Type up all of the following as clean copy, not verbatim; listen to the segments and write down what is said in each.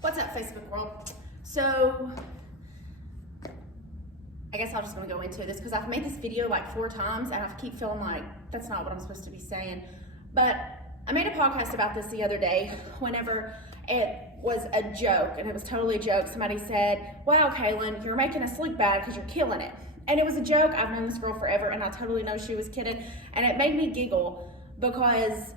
What's up, Facebook world? So, I guess I'm just gonna go into this because I've made this video like 4 times and I keep feeling like that's not what I'm supposed to be saying. But I made a podcast about this the other day whenever it was a joke, and it was totally a joke. Somebody said, wow, Kaylin, you're making us look bad because you're killing it. And it was a joke. I've known this girl forever and I totally know she was kidding. And it made me giggle because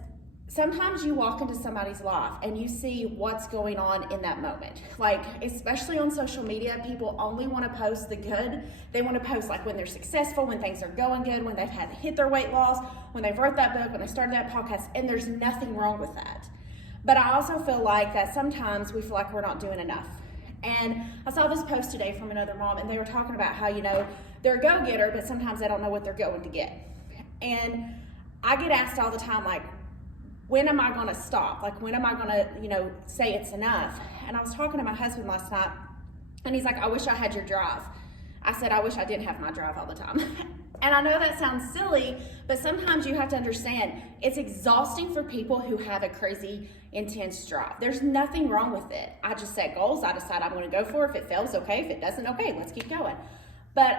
sometimes you walk into somebody's life and you see what's going on in that moment. Like, especially on social media, people only want to post the good. They want to post like when they're successful, when things are going good, when they've had hit their weight loss, when they've wrote that book, when they started that podcast, and there's nothing wrong with that. But I also feel like that sometimes we feel like we're not doing enough. And I saw this post today from another mom, and they were talking about how, they're a go-getter, but sometimes they don't know what they're going to get. And I get asked all the time, like, when am I going to stop? Like, when am I going to, say it's enough? And I was talking to my husband last night, and he's like, I wish I had your drive. I said, I wish I didn't have my drive all the time. And I know that sounds silly, but sometimes you have to understand it's exhausting for people who have a crazy, intense drive. There's nothing wrong with it. I just set goals. I decide I'm going to go for it. If it fails, okay. If it doesn't, okay, let's keep going. But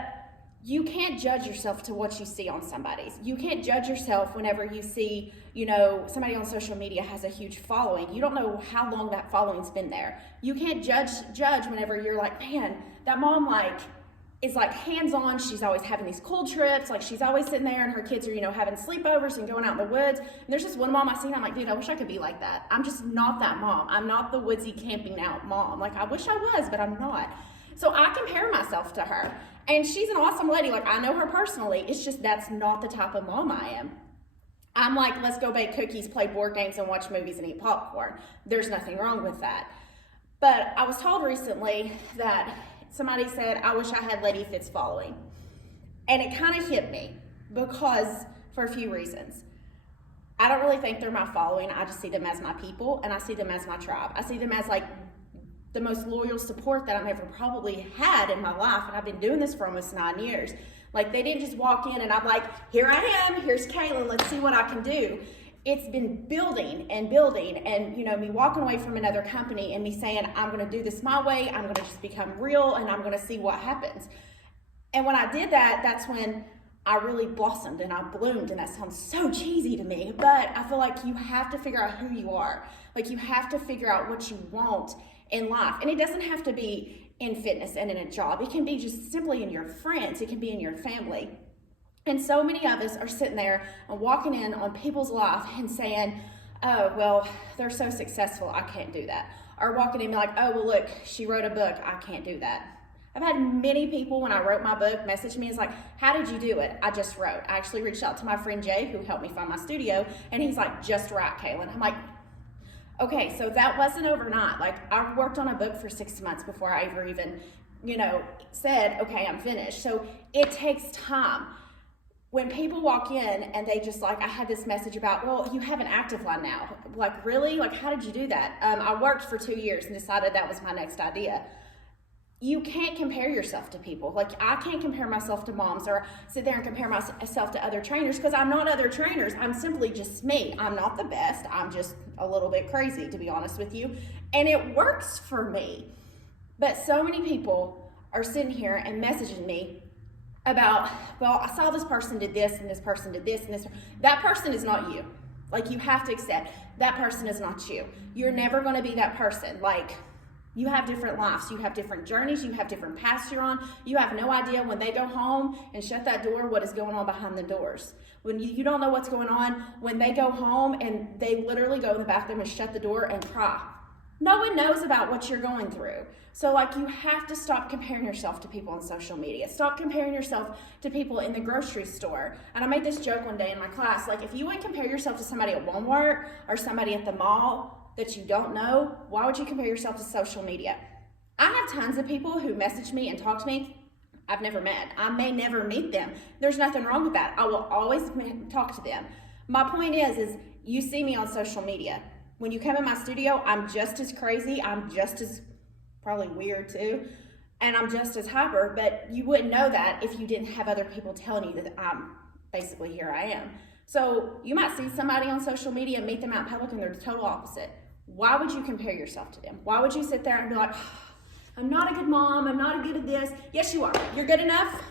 you can't judge yourself to what you see on somebody's. You can't judge yourself whenever you see, somebody on social media has a huge following. You don't know how long that following's been there. You can't judge whenever you're like, man, that mom is hands-on. She's always having these cool trips. Like, she's always sitting there and her kids are, having sleepovers and going out in the woods. And there's just one mom I see and I'm like, dude, I wish I could be like that. I'm just not that mom. I'm not the woodsy camping out mom. Like, I wish I was, but I'm not. So I compare myself to her. And she's an awesome lady. Like, I know her personally. It's just that's not the type of mom I am. I'm like, let's go bake cookies, play board games, and watch movies and eat popcorn. There's nothing wrong with that. But I was told recently that somebody said, I wish I had Lady Fitz following. And it kind of hit me because for a few reasons. I don't really think they're my following. I just see them as my people, and I see them as my tribe. I see them as the most loyal support that I've ever probably had in my life. And I've been doing this for almost 9 years. Like, they didn't just walk in and I'm like, here I am, here's Kaylin, let's see what I can do. It's been building and building, and me walking away from another company and me saying, I'm gonna do this my way, I'm gonna just become real, and I'm gonna see what happens. And when I did that, that's when I really blossomed and I bloomed, and that sounds so cheesy to me, but I feel like you have to figure out who you are. Like, you have to figure out what you want in life. And it doesn't have to be in fitness and in a job. It can be just simply in your friends. It can be in your family. And so many of us are sitting there and walking in on people's life and saying, oh, well, they're so successful, I can't do that. Or walking in and be like, oh, well, look, she wrote a book, I can't do that. I've had many people, when I wrote my book, message me. It's like, how did you do it? I just wrote. I actually reached out to my friend Jay, who helped me find my studio, and he's like, just write, Kaylin. I'm like, okay, so that wasn't overnight. Like, I worked on a book for 6 months before I ever even, said, okay, I'm finished. So it takes time. When people walk in and they just I had this message about, well, you have an active line now. Like, really? Like, how did you do that? I worked for 2 years and decided that was my next idea. You can't compare yourself to people. Like, I can't compare myself to moms or sit there and compare myself to other trainers, because I'm not other trainers. I'm simply just me. I'm not the best. I'm just a little bit crazy, to be honest with you. And it works for me. But so many people are sitting here and messaging me about, well, I saw this person did this and this person did this and this. That person is not you. Like, you have to accept that person is not you. You're never going to be that person. Like, you have different lives, you have different journeys, you have different paths you're on. You have no idea when they go home and shut that door what is going on behind the doors. When you don't know what's going on when they go home and they literally go in the bathroom and shut the door and cry. No one knows about what you're going through. So you have to stop comparing yourself to people on social media. Stop comparing yourself to people in the grocery store. And I made this joke one day in my class, if you wouldn't compare yourself to somebody at Walmart or somebody at the mall that you don't know, why would you compare yourself to social media? I have tons of people who message me and talk to me I've never met. I may never meet them. There's nothing wrong with that. I will always talk to them. My point is you see me on social media. When you come in my studio, I'm just as crazy. I'm just as probably weird too. And I'm just as hyper, but you wouldn't know that if you didn't have other people telling you that I'm basically here I am. So you might see somebody on social media and meet them out in public and they're the total opposite. Why would you compare yourself to them? Why would you sit there and be like, I'm not a good mom, I'm not good at this? Yes, you are. You're good enough.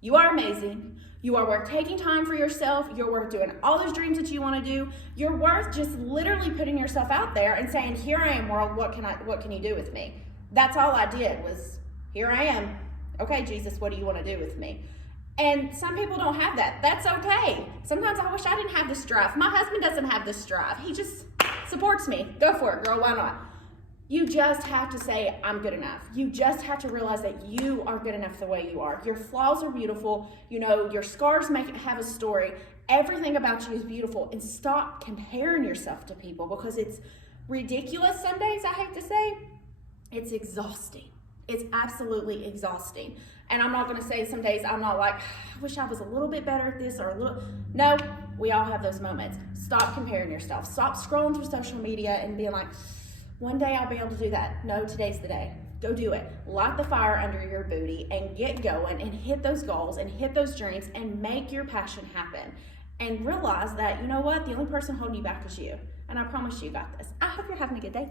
You are amazing. You are worth taking time for yourself. You're worth doing all those dreams that you want to do. You're worth just literally putting yourself out there and saying, here I am, world, what can you do with me? That's all I did was, here I am. Okay, Jesus, what do you want to do with me? And some people don't have that. That's okay. Sometimes I wish I didn't have this drive. My husband doesn't have this drive. He just supports me. Go for it, girl. Why not? You just have to say, I'm good enough. You just have to realize that you are good enough the way you are. Your flaws are beautiful. You know, your scars have a story. Everything about you is beautiful. And stop comparing yourself to people, because it's ridiculous some days, I hate to say. It's exhausting. It's absolutely exhausting. And I'm not going to say some days I'm not like, I wish I was a little bit better at this or a little. No, we all have those moments. Stop comparing yourself. Stop scrolling through social media and being like, one day I'll be able to do that. No, today's the day. Go do it. Light the fire under your booty and get going and hit those goals and hit those dreams and make your passion happen. And realize that, you know what? The only person holding you back is you. And I promise you got this. I hope you're having a good day.